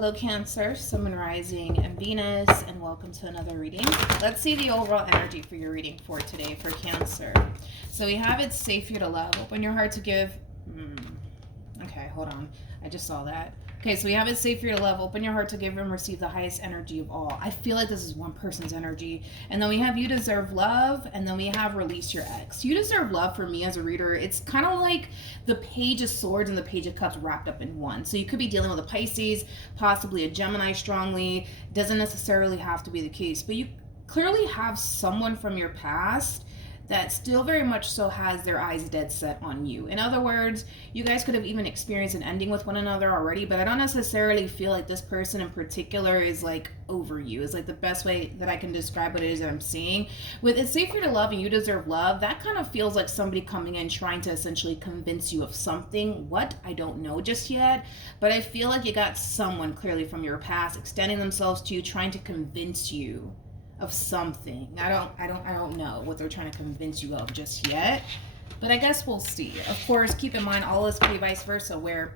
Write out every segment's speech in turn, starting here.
Hello Cancer, Sun, Moon, Rising, and Venus, and welcome to another reading. Let's see the overall energy for your reading for today for Cancer. So we have it's safe for you to love. Open your heart to give. Okay, hold on. I just saw that. Okay, so we have it safe for you to love. Open your heart to give and receive the highest energy of all. I feel like this is one person's energy. And then we have you deserve love. And then we have release your ex. You deserve love for me as a reader. It's kind of like the Page of Swords and the Page of Cups wrapped up in one. So you could be dealing with a Pisces, possibly a Gemini strongly. Doesn't necessarily have to be the case. But you clearly have someone from your past that still very much so has their eyes dead set on you. In other words, you guys could have even experienced an ending with one another already, but I don't necessarily feel like this person in particular is like over you. Is like the best way that I can describe what it is that I'm seeing. With it's safe for you to love and you deserve love, that kind of feels like somebody coming in trying to essentially convince you of something. What? I don't know just yet, but I feel like you got someone clearly from your past extending themselves to you, trying to convince you of something. I don't know what they're trying to convince you of just yet, but I guess we'll see. Of course, keep in mind all this could be vice versa, where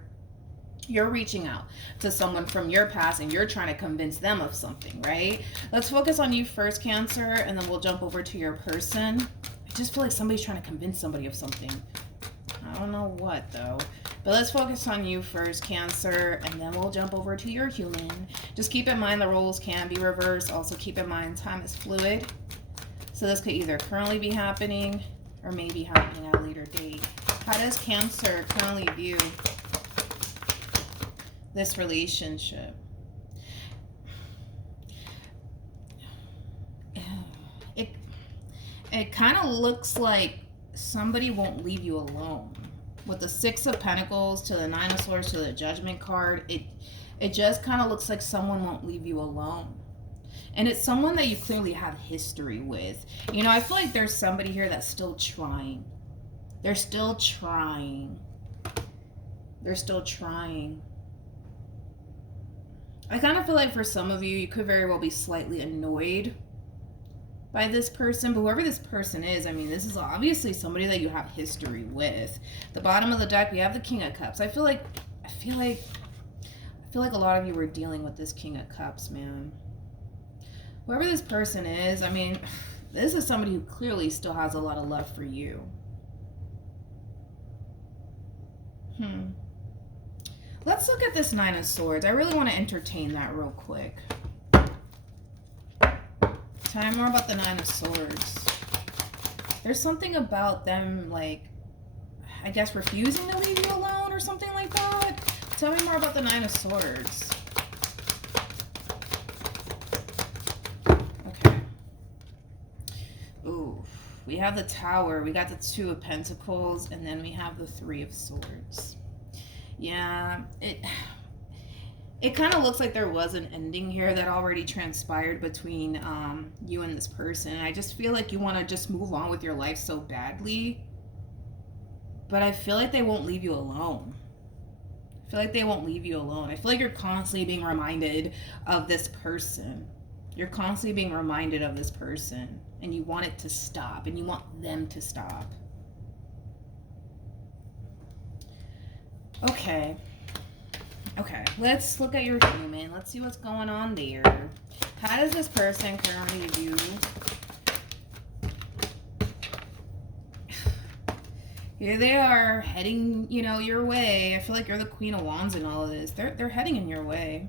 you're reaching out to someone from your past and you're trying to convince them of something, right? Let's focus on you first, Cancer, and then we'll jump over to your person. I just feel like somebody's trying to convince somebody of something. I don't know what though. But let's focus on you first, Cancer, and then we'll jump over to your human. Just keep in mind the roles can be reversed. Also keep in mind time is fluid. So this could either currently be happening or may be happening at a later date. How does Cancer currently view this relationship? It kind of looks like somebody won't leave you alone. With the Six of Pentacles to the Nine of Swords to the Judgment card, it just kind of looks like someone won't leave you alone. And it's someone that you clearly have history with. You know, I feel like there's somebody here that's still trying. They're still trying. They're still trying. I kind of feel like for some of you, you could very well be slightly annoyed by this person, but whoever this person is, I mean, this is obviously somebody that you have history with. The bottom of the deck, we have the King of Cups. I feel like a lot of you were dealing with this King of Cups, man. Whoever this person is, I mean, this is somebody who clearly still has a lot of love for you. Let's look at this Nine of Swords. I really want to entertain that real quick. Tell me more about the Nine of Swords. There's something about them, like, I guess refusing to leave you alone or something like that. Tell me more about the Nine of Swords. Okay. Ooh, we have the Tower, we got the Two of Pentacles, and then we have the Three of Swords. Yeah, it kind of looks like there was an ending here that already transpired between you and this person. I just feel like you want to just move on with your life so badly. But I feel like they won't leave you alone. I feel like they won't leave you alone. I feel like you're constantly being reminded of this person. You're constantly being reminded of this person. And you want it to stop. And you want them to stop. Okay. Okay, let's look at your human. Let's see what's going on there. How does this person currently view? Here they are heading, you know, your way. I feel like you're the Queen of Wands in all of this. They're heading in your way.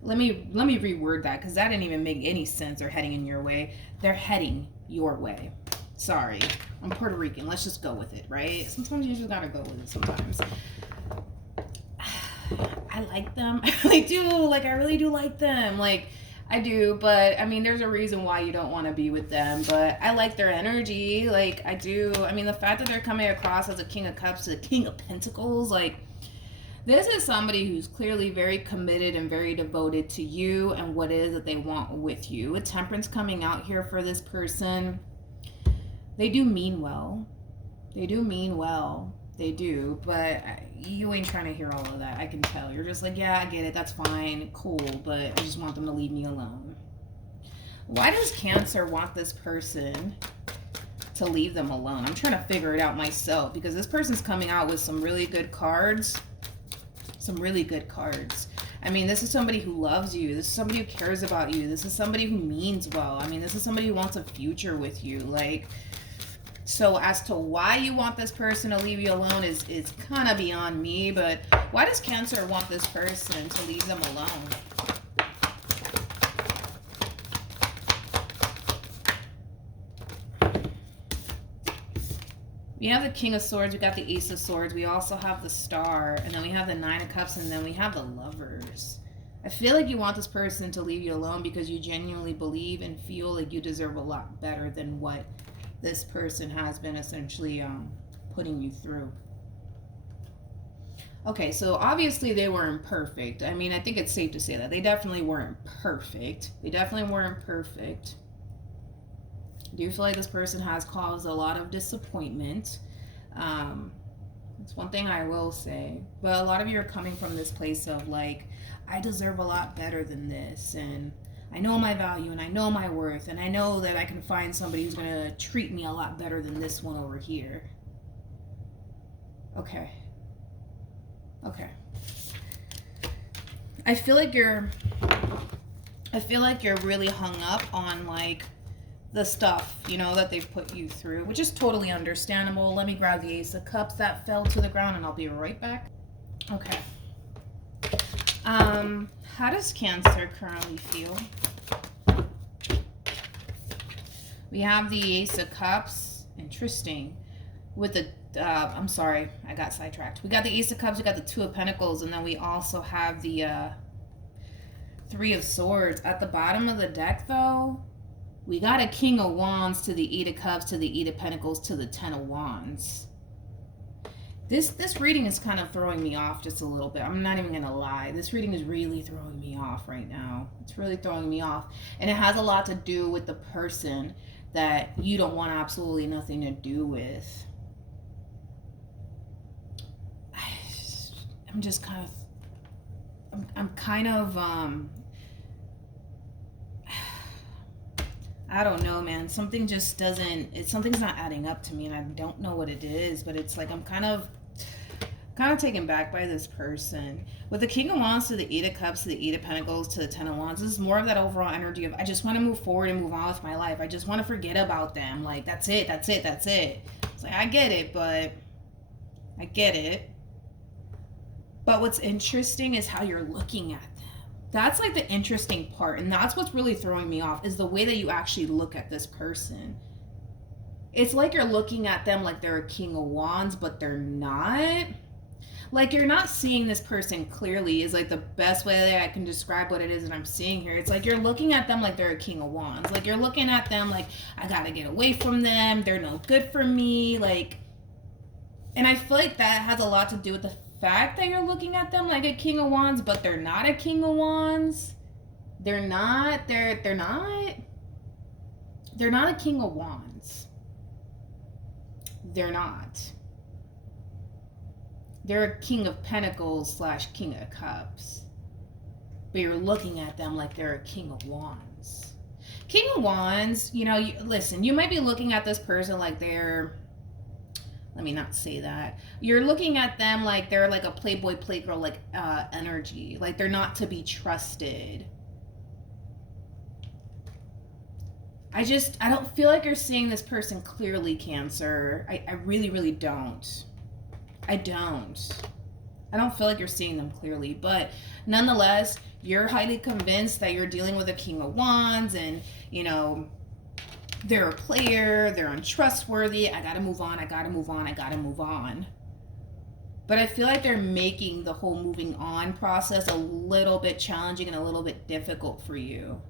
Let me reword that because that didn't even make any sense. They're heading in your way. They're heading your way. Sorry, I'm Puerto Rican. Let's just go with it, right? Sometimes you just gotta go with it sometimes. I like them. I really do. Like, I really do like them. Like, I do. But, I mean, there's a reason why you don't want to be with them. But I like their energy. Like, I do. I mean, the fact that they're coming across as a King of Cups to the King of Pentacles, like, this is somebody who's clearly very committed and very devoted to you and what it is that they want with you. With Temperance coming out here for this person, they do mean well. They do mean well. They do, but you ain't trying to hear all of that. I can tell. You're just like, yeah, I get it. That's fine. Cool, but I just want them to leave me alone. Why does Cancer want this person to leave them alone? I'm trying to figure it out myself because this person's coming out with some really good cards. some really good cards. I mean, this is somebody who loves you. This is somebody who cares about you. This is somebody who means well. I mean, this is somebody who wants a future with you. Like, so as to why you want this person to leave you alone is kind of beyond me, but why does Cancer want this person to leave them alone? We have the King of Swords, we got the Ace of Swords, we also have the Star, and then we have the Nine of Cups, and then we have the Lovers. I feel like you want this person to leave you alone because you genuinely believe and feel like you deserve a lot better than what this person has been essentially putting you through. Okay, so obviously they weren't perfect. I mean, I think it's safe to say that. They definitely weren't perfect. They definitely weren't perfect. Do you feel like this person has caused a lot of disappointment? It's one thing I will say. But a lot of you are coming from this place of like, I deserve a lot better than this, and I know my value, and I know my worth, and I know that I can find somebody who's going to treat me a lot better than this one over here. Okay. Okay. I feel like you're really hung up on like the stuff, you know, that they've put you through, which is totally understandable. Let me grab the Ace of Cups that fell to the ground and I'll be right back. Okay. How does Cancer currently feel? We have the Ace of Cups. Interesting. With the, I'm sorry, I got sidetracked. We got the Ace of Cups, we got the Two of Pentacles, and then we also have the Three of Swords. At the bottom of the deck, though, we got a King of Wands to the Eight of Cups to the Eight of Pentacles to the Ten of Wands. This reading is kind of throwing me off just a little bit. I'm not even going to lie. This reading is really throwing me off right now. It's really throwing me off. And it has a lot to do with the person that you don't want absolutely nothing to do with. I'm just kind of... I'm kind of... I don't know, man. Something just doesn't... something's not adding up to me, and I don't know what it is, but it's like I'm kind of taken back by this person. With the King of Wands to the Eight of Cups to the Eight of Pentacles to the Ten of Wands, this is more of that overall energy of I just want to move forward and move on with my life. I just want to forget about them. Like, that's it, that's it, that's it. It's like, I get it, but... I get it. But what's interesting is how you're looking at them. That's like the interesting part, and that's what's really throwing me off, is the way that you actually look at this person. It's like you're looking at them like they're a King of Wands, but they're not. Like, you're not seeing this person clearly is like the best way that I can describe what it is that I'm seeing here. It's like you're looking at them like they're a King of Wands. Like, you're looking at them like, I gotta get away from them. They're no good for me. Like, and I feel like that has a lot to do with the fact that you're looking at them like a King of Wands, but they're not a King of Wands. They're not a King of Wands. They're not. They're a King of Pentacles / King of Cups. But you're looking at them like they're a King of Wands. King of Wands, you know, listen, you might be looking at this person like they're... Let me not say that. You're looking at them like they're like a playboy, playgirl, like energy. Like they're not to be trusted. I don't feel like you're seeing this person clearly, Cancer. I really, really don't. I don't feel like you're seeing them clearly. But nonetheless, you're highly convinced that you're dealing with a King of Wands and, you know... They're a player, they're untrustworthy, I gotta move on, I gotta move on, I gotta move on. But I feel like they're making the whole moving on process a little bit challenging and a little bit difficult for you.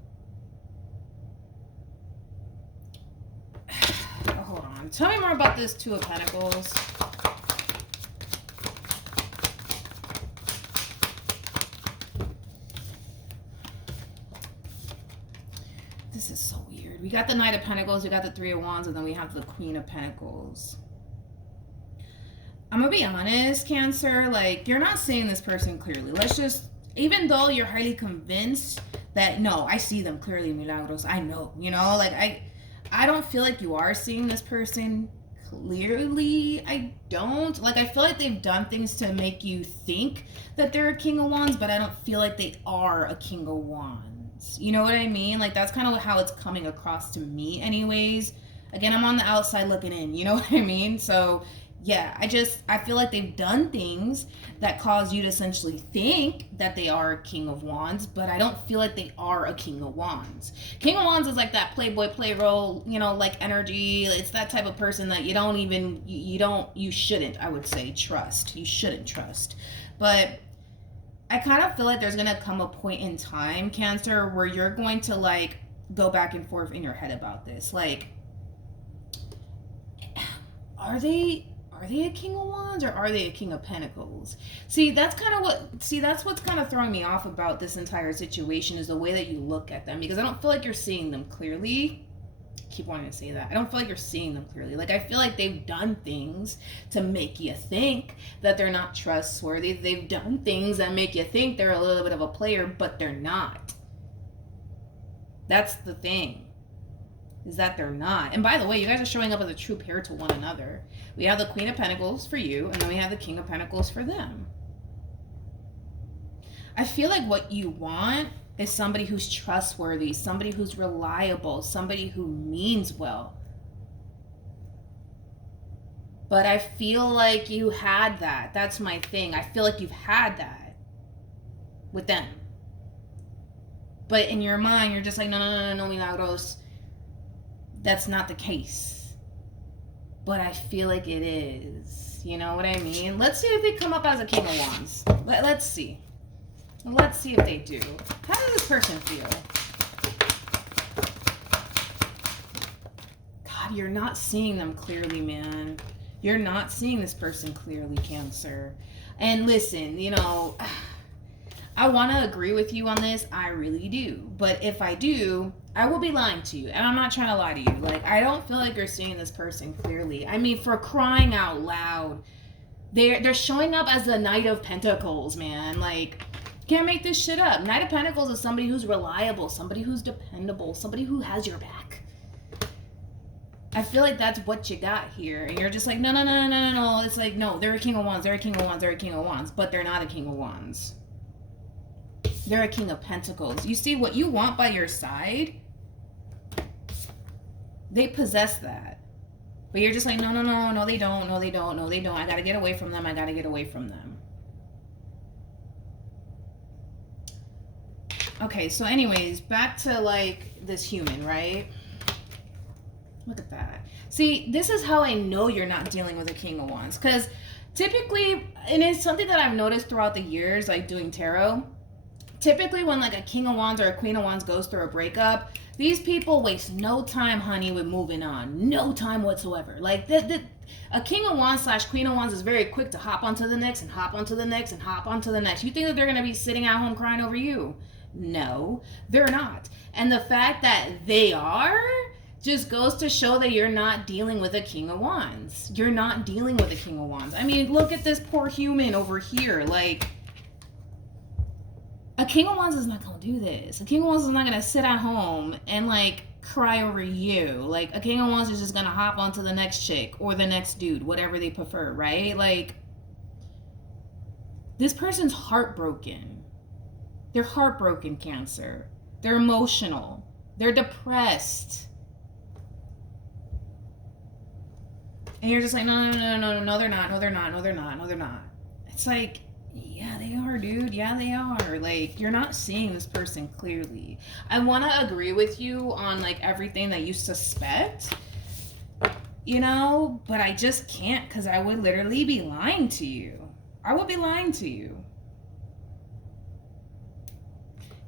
Hold on. Tell me more about this Two of Pentacles. This is so weird. We got the Knight of Pentacles, we got the Three of Wands, and then we have the Queen of Pentacles. I'm gonna be honest, Cancer, like, you're not seeing this person clearly. Let's just, even though you're highly convinced that, no, I see them clearly, Milagros, I know, you know, like, I don't feel like you are seeing this person clearly, I don't. Like, I feel like they've done things to make you think that they're a King of Wands, but I don't feel like they are a King of Wands. You know what I mean? Like, that's kind of how it's coming across to me anyways. Again, I'm on the outside looking in, you know what I mean? So yeah, I feel like they've done things that cause you to essentially think that they are a King of Wands, but I don't feel like they are a King of Wands. King of Wands is like that playboy, play role, you know, like energy. It's that type of person that you shouldn't, I would say, trust. You shouldn't trust. But I kind of feel like there's going to come a point in time, Cancer, where you're going to like go back and forth in your head about this. Like, are they a King of Wands or are they a King of Pentacles? That's what's kind of throwing me off about this entire situation, is the way that you look at them, because I don't feel like you're seeing them clearly. I keep wanting to say that. I don't feel like you're seeing them clearly. Like, I feel like they've done things to make you think that they're not trustworthy. They've done things that make you think they're a little bit of a player, but they're not. That's the thing, is that they're not. And by the way, you guys are showing up as a true pair to one another. We have the Queen of Pentacles for you, and then we have the King of Pentacles for them. I feel like what you want is somebody who's trustworthy, somebody who's reliable, somebody who means well. But I feel like you had that. That's my thing. I feel like you've had that with them. But in your mind, you're just like, no, Milagros. That's not the case. But I feel like it is. You know what I mean? Let's see if they come up as a King of Wands. Let's see. Let's see if they do. How does this person feel? God, you're not seeing them clearly, man. You're not seeing this person clearly, Cancer. And listen, you know, I want to agree with you on this. I really do. But if I do, I will be lying to you. And I'm not trying to lie to you. Like, I don't feel like you're seeing this person clearly. I mean, for crying out loud, they're showing up as the Knight of Pentacles, man. Like, can't make this shit up. Knight of Pentacles is somebody who's reliable, somebody who's dependable, somebody who has your back. I feel like that's what you got here. And you're just like, no. It's like, no, they're a King of Wands, they're a King of Wands, they're a King of Wands. But they're not a King of Wands. They're a King of Pentacles. You see, what you want by your side, they possess that. But you're just like, no, they don't. I gotta get away from them. I gotta get away from them. Okay, so anyways, back to like this human, right? Look at that. See, this is how I know you're not dealing with a King of Wands. Because typically, and it's something that I've noticed throughout the years, like doing tarot, typically when like a King of Wands or a Queen of Wands goes through a breakup, these people waste no time, honey, with moving on. No time whatsoever. Like, a King of Wands / Queen of Wands is very quick to hop onto the next and hop onto the next and hop onto the next. You think that they're going to be sitting at home crying over you? No, they're not. And the fact that they are just goes to show that you're not dealing with a King of Wands. You're not dealing with a King of Wands. I mean, look at this poor human over here. Like, a King of Wands is not going to do this. A King of Wands is not going to sit at home and, like, cry over you. Like, a King of Wands is just going to hop onto the next chick or the next dude, whatever they prefer, right? Like, this person's heartbroken. They're heartbroken, Cancer. They're emotional. They're depressed. And you're just like, no, they're not. It's like, yeah, they are, dude. Yeah, they are. Like, you're not seeing this person clearly. I want to agree with you on, like, everything that you suspect, you know, but I just can't, because I would literally be lying to you. I would be lying to you.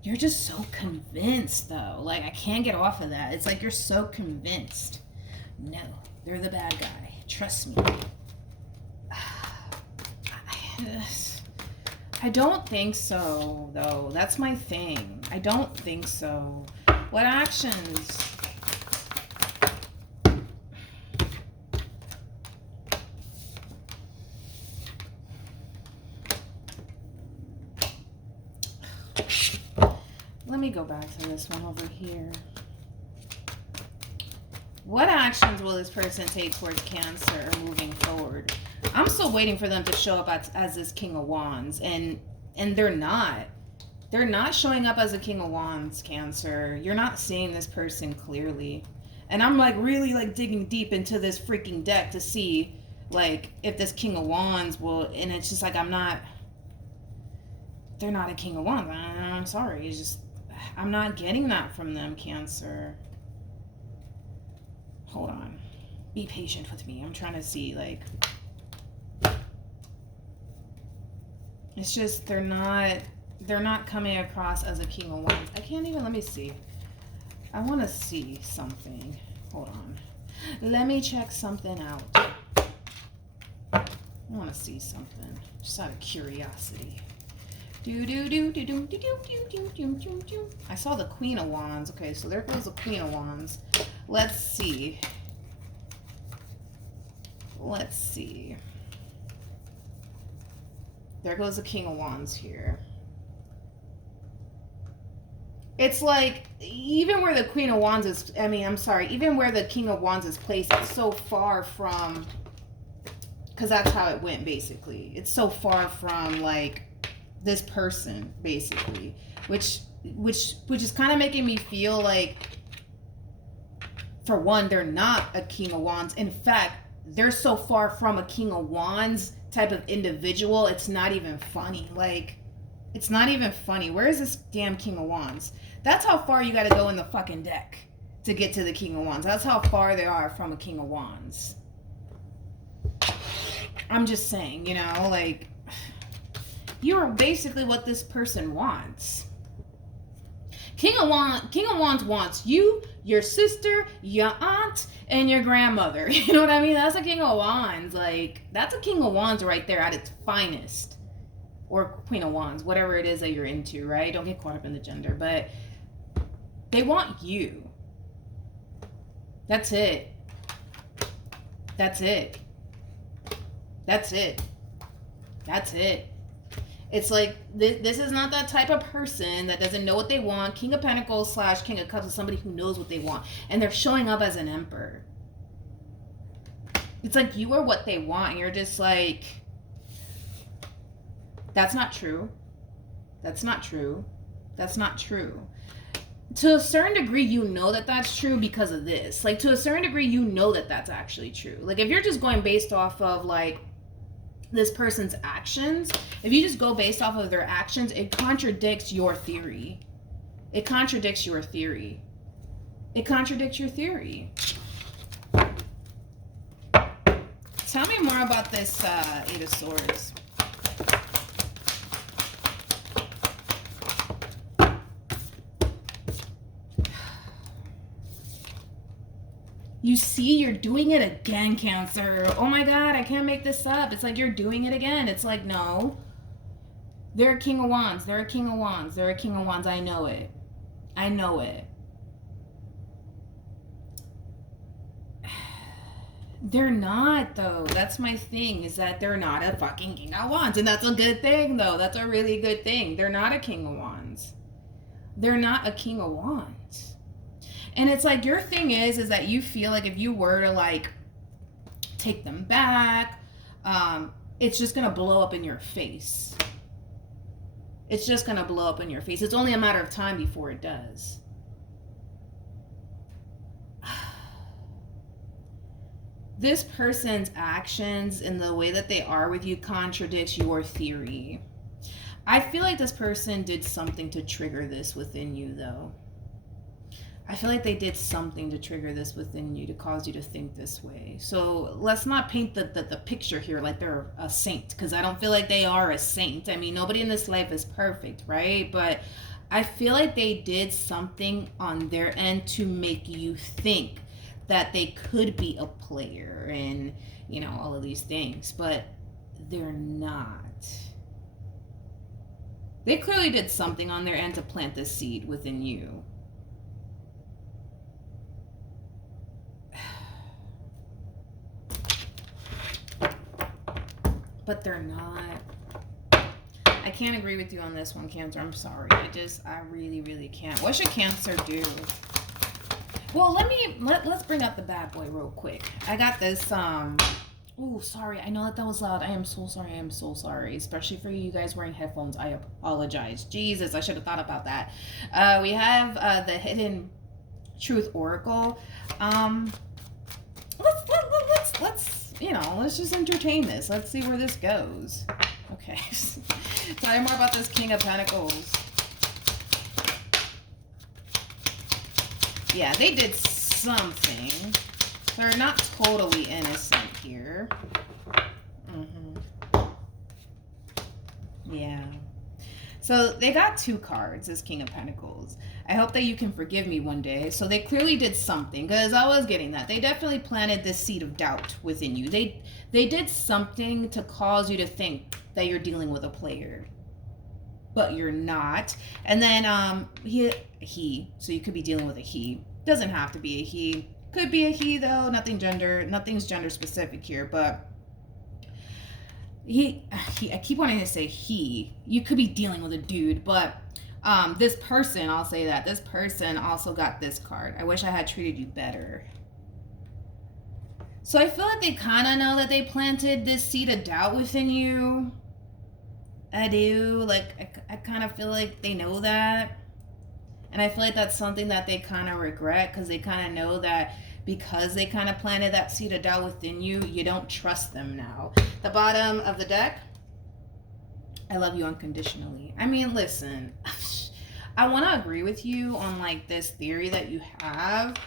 You're just so convinced, though. Like, I can't get off of that. It's like you're so convinced. No, they're the bad guy. Trust me. I don't think so, though. That's my thing. I don't think so. What actions? Let me go back to this one over here. What actions will this person take towards Cancer moving forward? I'm still waiting for them to show up as this King of Wands, and they're not. They're not showing up as a King of Wands, Cancer. You're not seeing this person clearly. And I'm like really like digging deep into this freaking deck to see like if this King of Wands will, and it's just like they're not a King of Wands. I'm sorry. It's just, I'm not getting that from them, Cancer. Hold on. Be patient with me. I'm trying to see, like, it's just, they're not coming across as a King of Wands. I can't even, let me see. I want to see something. Hold on. Let me check something out. I want to see something. Just out of curiosity. I saw the Queen of Wands. Okay, so there goes the Queen of Wands. Let's see. Let's see. There goes the King of Wands here. It's like, even where the Queen of Wands is, I mean, I'm sorry, even where the King of Wands is placed, it's so far from, because that's how it went, basically. It's so far from, like, this person, basically, which is kind of making me feel like, for one, they're not a King of Wands. In fact, they're so far from a King of Wands type of individual, it's not even funny. Like, it's not even funny. Where is this damn King of Wands? That's how far you got to go in the fucking deck to get to the King of Wands. That's how far they are from a King of Wands. I'm just saying, you know, like, you are basically what this person wants. King of Wands wants you, your sister, your aunt, and your grandmother. You know what I mean? That's a King of Wands. Like, that's a King of Wands right there at its finest. Or Queen of Wands, whatever it is that you're into, right? Don't get caught up in the gender. But they want you. That's it. That's it. That's it. That's it. It's like, this is not that type of person that doesn't know what they want. King of Pentacles / King of Cups is somebody who knows what they want. And they're showing up as an emperor. It's like, you are what they want. And you're just like, that's not true. That's not true. That's not true. To a certain degree, you know that that's true because of this. Like, to a certain degree, you know that that's actually true. Like, if you're just going based off of, like, this person's actions, if you just go based off of their actions, it contradicts your theory. It contradicts your theory. It contradicts your theory. Tell me more about this Eight of Swords. You see, you're doing it again, Cancer. Oh my God, I can't make this up. It's like you're doing it again. It's like, no. They're a King of Wands. They're a King of Wands. They're a King of Wands. I know it. I know it. They're not, though. That's my thing, is that they're not a fucking King of Wands. And that's a good thing, though. That's a really good thing. They're not a King of Wands. They're not a King of Wands. And it's like, your thing is that you feel like if you were to, like, take them back, it's just going to blow up in your face. It's just going to blow up in your face. It's only a matter of time before it does. This person's actions and the way that they are with you contradicts your theory. I feel like this person did something to trigger this within you, though. I feel like they did something to trigger this within you to cause you to think this way. So let's not paint the picture here like they're a saint, because I don't feel like they are a saint. I mean, nobody in this life is perfect, right? But I feel like they did something on their end to make you think that they could be a player and, you know, all of these things. But they're not. They clearly did something on their end to plant this seed within you. But they're not. I can't agree with you on this one, Cancer. I'm sorry. I really, really can't. What should Cancer do? Well, let's bring up the bad boy real quick. I got this oh, sorry. I know that was loud. I am so sorry. I am so sorry. Especially for you guys wearing headphones. I apologize. Jesus, I should have thought about that. We have the Hidden Truth Oracle. Let's just entertain this. Let's see where this goes. Okay. Tell me more about this King of Pentacles. Yeah, they did something. They're not totally innocent here. Yeah. So they got 2 cards, this King of Pentacles. I hope that you can forgive me one day. So they clearly did something, because I was getting that. They definitely planted this seed of doubt within you. They did something to cause you to think that you're dealing with a player, but you're not. And then he. So you could be dealing with a he. Doesn't have to be a he. Could be a he though. Nothing's gender specific here, but I keep wanting to say he. You could be dealing with a dude, but this person, I'll say that this person also got this card. I wish I had treated you better. So I feel like they kind of know that they planted this seed of doubt within you. I do. Like, I kind of feel like they know that. And I feel like that's something that they kind of regret, because they kind of know that because they kind of planted that seed of doubt within you, you don't trust them now. The bottom of the deck, I love you unconditionally. I mean, listen, I want to agree with you on like this theory that you have,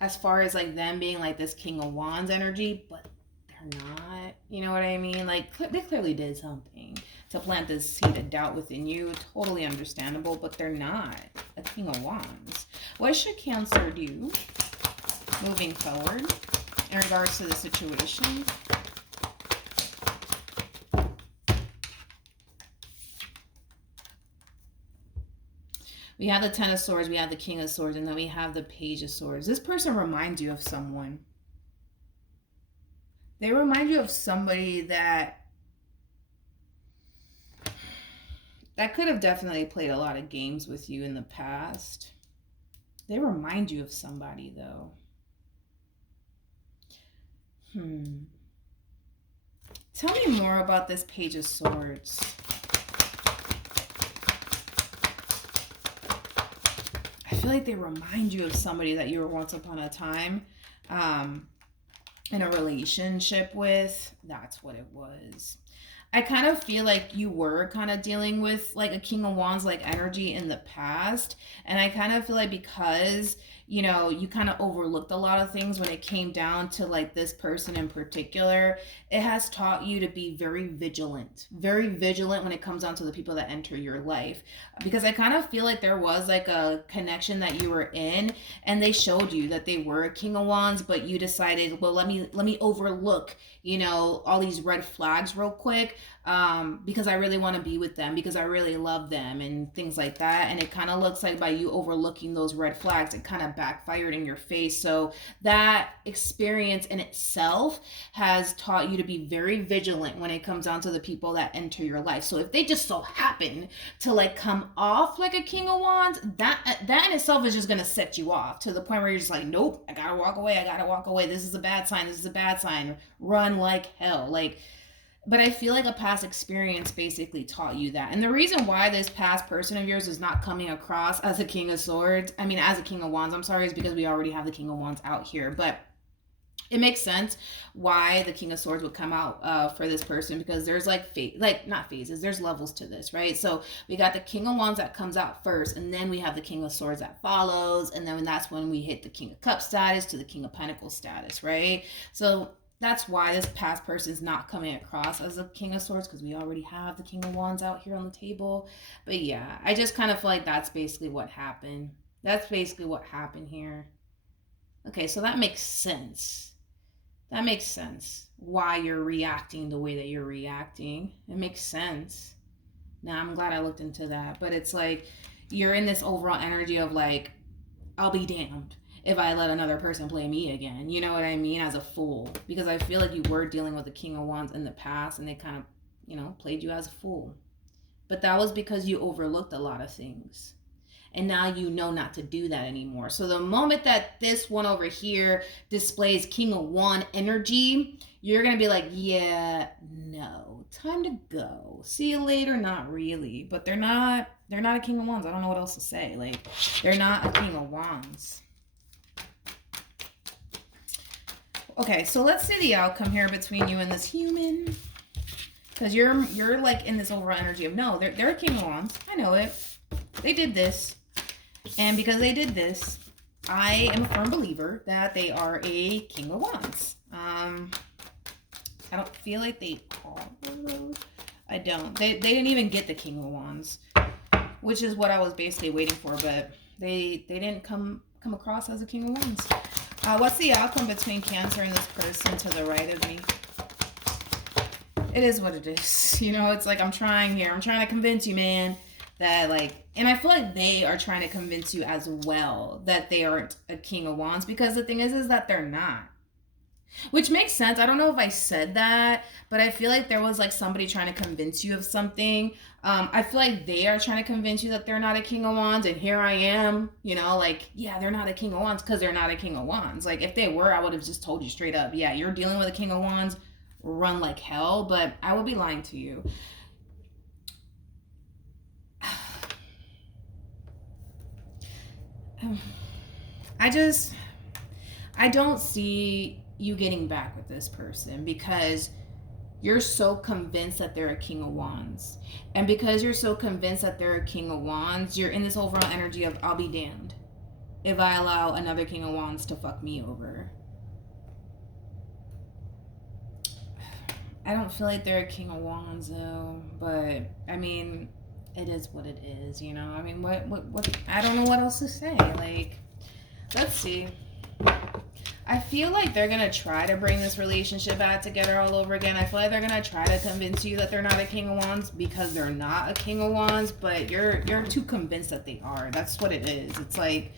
as far as like them being like this King of Wands energy, but they're not. You know what I mean? Like, they clearly did something to plant this seed of doubt within you. Totally understandable, but they're not a King of Wands. What should Cancer do moving forward in regards to the situation? We have the Ten of Swords, we have the King of Swords, and then we have the Page of Swords. This person reminds you of someone. They remind you of somebody that could have definitely played a lot of games with you in the past. They remind you of somebody, though. Tell me more about this Page of Swords. I feel like they remind you of somebody that you were once upon a time in a relationship with. That's what it was. I kind of feel like you were kind of dealing with like a King of Wands like energy in the past. And I kind of feel like because, you know, you kind of overlooked a lot of things when it came down to like this person in particular, it has taught you to be very vigilant when it comes down to the people that enter your life. Because I kind of feel like there was like a connection that you were in, and they showed you that they were a King of Wands, but you decided, well, let me overlook, you know, all these red flags real quick, because I really want to be with them, because I really love them and things like that. And it kind of looks like by you overlooking those red flags, it kind of backfired in your face. So that experience in itself has taught you to be very vigilant when it comes down to the people that enter your life. So if they just so happen to like come off like a King of Wands, that in itself is just going to set you off to the point where you're just like, nope, I gotta walk away, this is a bad sign, run like hell. Like, but I feel like a past experience basically taught you that. And the reason why this past person of yours is not coming across as a King of Swords, as a King of Wands, I'm sorry, is because we already have the King of Wands out here. But it makes sense why the King of Swords would come out for this person, because there's not phases, there's levels to this, right? So we got the King of Wands that comes out first, and then we have the King of Swords that follows, and then that's when we hit the King of Cups status to the King of Pentacles status, right? So that's why this past person is not coming across as a King of Swords, because we already have the King of Wands out here on the table. But yeah, I just kind of feel like that's basically what happened. That's basically what happened here. Okay, so that makes sense. That makes sense why you're reacting the way that you're reacting. It makes sense. Now, I'm glad I looked into that. But it's like you're in this overall energy of like, I'll be damned if I let another person play me again. You know what I mean? As a fool. Because I feel like you were dealing with the King of Wands in the past, and they kind of, you know, played you as a fool. But that was because you overlooked a lot of things. and now you know not to do that anymore. So the moment that this one over here displays King of Wand energy, you're going to be like, yeah, no, time to go. See you later. Not really, but they're not a King of Wands. I don't know what else to say. Like, they're not a King of Wands. Okay, so let's see the outcome here between you and this human. Because you're like in this overall energy of, no, they're a King of Wands. I know it. They did this. And because they did this, I am a firm believer that they are a King of Wands. I don't feel like they are. I don't. They didn't even get the King of Wands, which is what I was basically waiting for, but they didn't come across as a King of Wands. What's the outcome between Cancer and this person to the right of me? It is what it is. You know, it's like I'm trying here. I'm trying to convince you, man, that like, and I feel like they are trying to convince you as well that they aren't a King of Wands, because the thing is that they're not. Which makes sense. I don't know if I said that, but I feel like there was like somebody trying to convince you of something. I feel like they are trying to convince you that they're not a King of Wands, and here I am, you know, like, yeah, they're not a King of Wands because they're not a King of Wands. Like, if they were, I would have just told you straight up, yeah, you're dealing with a King of Wands, run like hell, but I would be lying to you. I don't see you getting back with this person because you're so convinced that they're a King of Wands. And because you're so convinced that they're a King of Wands, you're in this overall energy of, I'll be damned if I allow another King of Wands to fuck me over. I don't feel like they're a King of Wands though, but I mean, it is what it is, you know? I mean, what I don't know what else to say. Like, let's see. I feel like they're going to try to bring this relationship back together all over again. I feel like they're going to try to convince you that they're not a King of Wands because they're not a King of Wands, but you're too convinced that they are. That's what it is. It's like,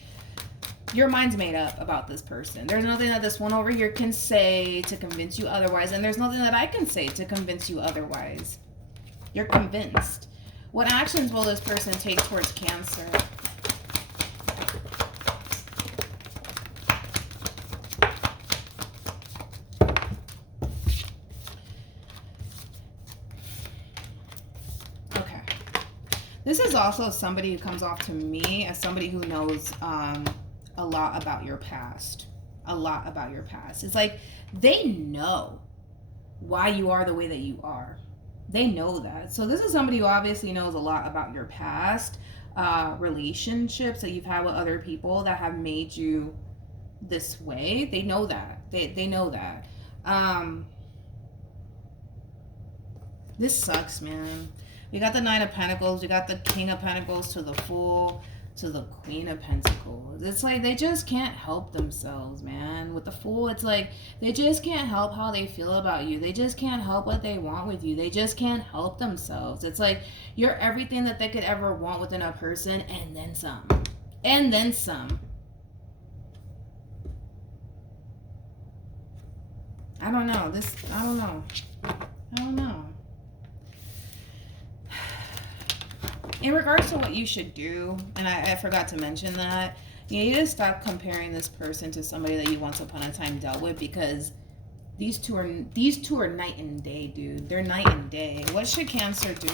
your mind's made up about this person. There's nothing that this one over here can say to convince you otherwise, and there's nothing that I can say to convince you otherwise. You're convinced. What actions will this person take towards Cancer? Okay. This is also somebody who comes off to me as somebody who knows a lot about your past. A lot about your past. It's like they know why you are the way that you are. They know that. So this is somebody who obviously knows a lot about your past, relationships that you've had with other people that have made you this way. They know that. They know that. This sucks, man. We got the Nine of Pentacles. We got the King of Pentacles to the Fool, to the Queen of Pentacles. It's like they just can't help themselves, man. With the Fool, it's like they just can't help how they feel about you. They just can't help what they want with you. They just can't help themselves. It's like you're everything that they could ever want within a person, and then some. And then some. I don't know. I don't know. In regards to what you should do, and I forgot to mention that, you need to stop comparing this person to somebody that you once upon a time dealt with, because these two are night and day, dude. They're night and day. What should Cancer do?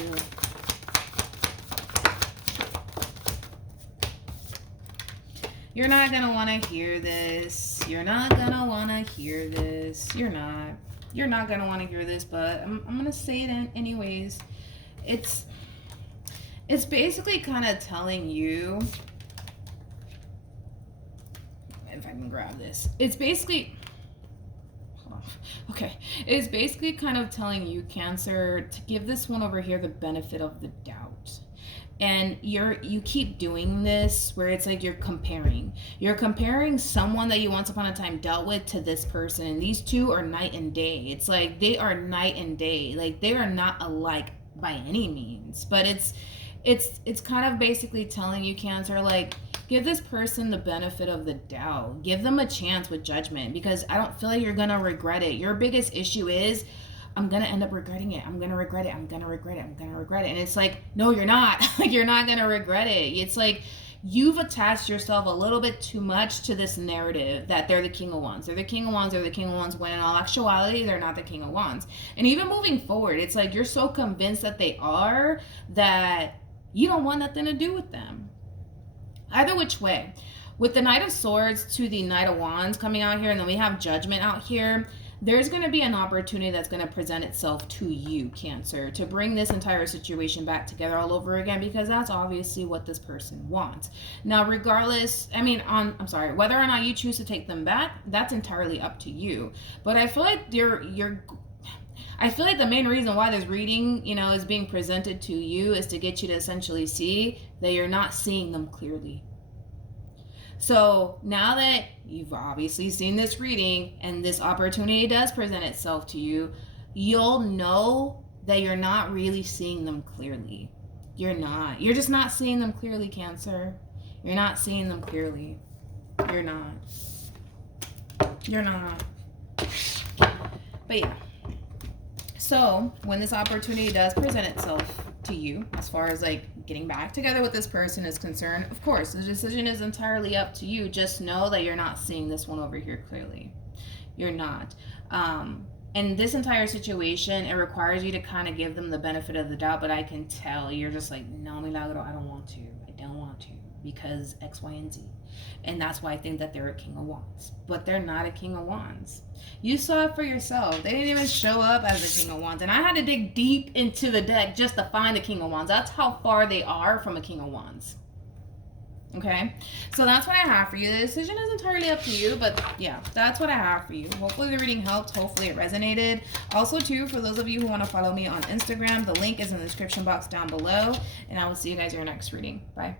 You're not going to want to hear this. You're not going to want to hear this. You're not going to want to hear this, but I'm going to say it anyways. It's basically kind of telling you, if I can grab this, it's basically, okay, it's basically kind of telling you, Cancer, to give this one over here the benefit of the doubt. And you keep doing this where it's like you're comparing someone that you once upon a time dealt with to this person, and these two are night and day. It's like they are night and day. Like, they are not alike by any means, but it's kind of basically telling you, Cancer, like, give this person the benefit of the doubt. Give them a chance with judgment, because I don't feel like you're going to regret it. Your biggest issue is, I'm going to end up regretting it. I'm going to regret it. I'm going to regret it. I'm going to regret it. And it's like, no, you're not. Like, you're not going to regret it. It's like you've attached yourself a little bit too much to this narrative that they're the King of Wands. They're the King of Wands, they're the King of Wands, when in all actuality, they're not the King of Wands. And even moving forward, it's like you're so convinced that they are that you don't want nothing to do with them. Either which way. With the Knight of Swords to the Knight of Wands coming out here, and then we have Judgment out here, there's going to be an opportunity that's going to present itself to you, Cancer, to bring this entire situation back together all over again, because that's obviously what this person wants. Now, regardless, I mean, whether or not you choose to take them back, that's entirely up to you. But I feel like I feel like the main reason why this reading, you know, is being presented to you is to get you to essentially see that you're not seeing them clearly. So now that you've obviously seen this reading and this opportunity does present itself to you, you'll know that you're not really seeing them clearly. You're not. You're just not seeing them clearly, Cancer. You're not seeing them clearly. You're not. You're not. But yeah. So when this opportunity does present itself to you, as far as like getting back together with this person is concerned, of course, the decision is entirely up to you. Just know that you're not seeing this one over here clearly. You're not. And this entire situation, it requires you to kind of give them the benefit of the doubt, but I can tell you're just like, no, Milagro, I don't want to. I don't want to because X, Y, and Z. And that's why I think that they're a King of Wands. But they're not a King of Wands. You saw it for yourself. They didn't even show up as a King of Wands. And I had to dig deep into the deck just to find the King of Wands. That's how far they are from a King of Wands. Okay? So that's what I have for you. The decision is entirely up to you. But yeah, that's what I have for you. Hopefully the reading helped. Hopefully it resonated. Also too, for those of you who want to follow me on Instagram, the link is in the description box down below. And I will see you guys in your next reading. Bye.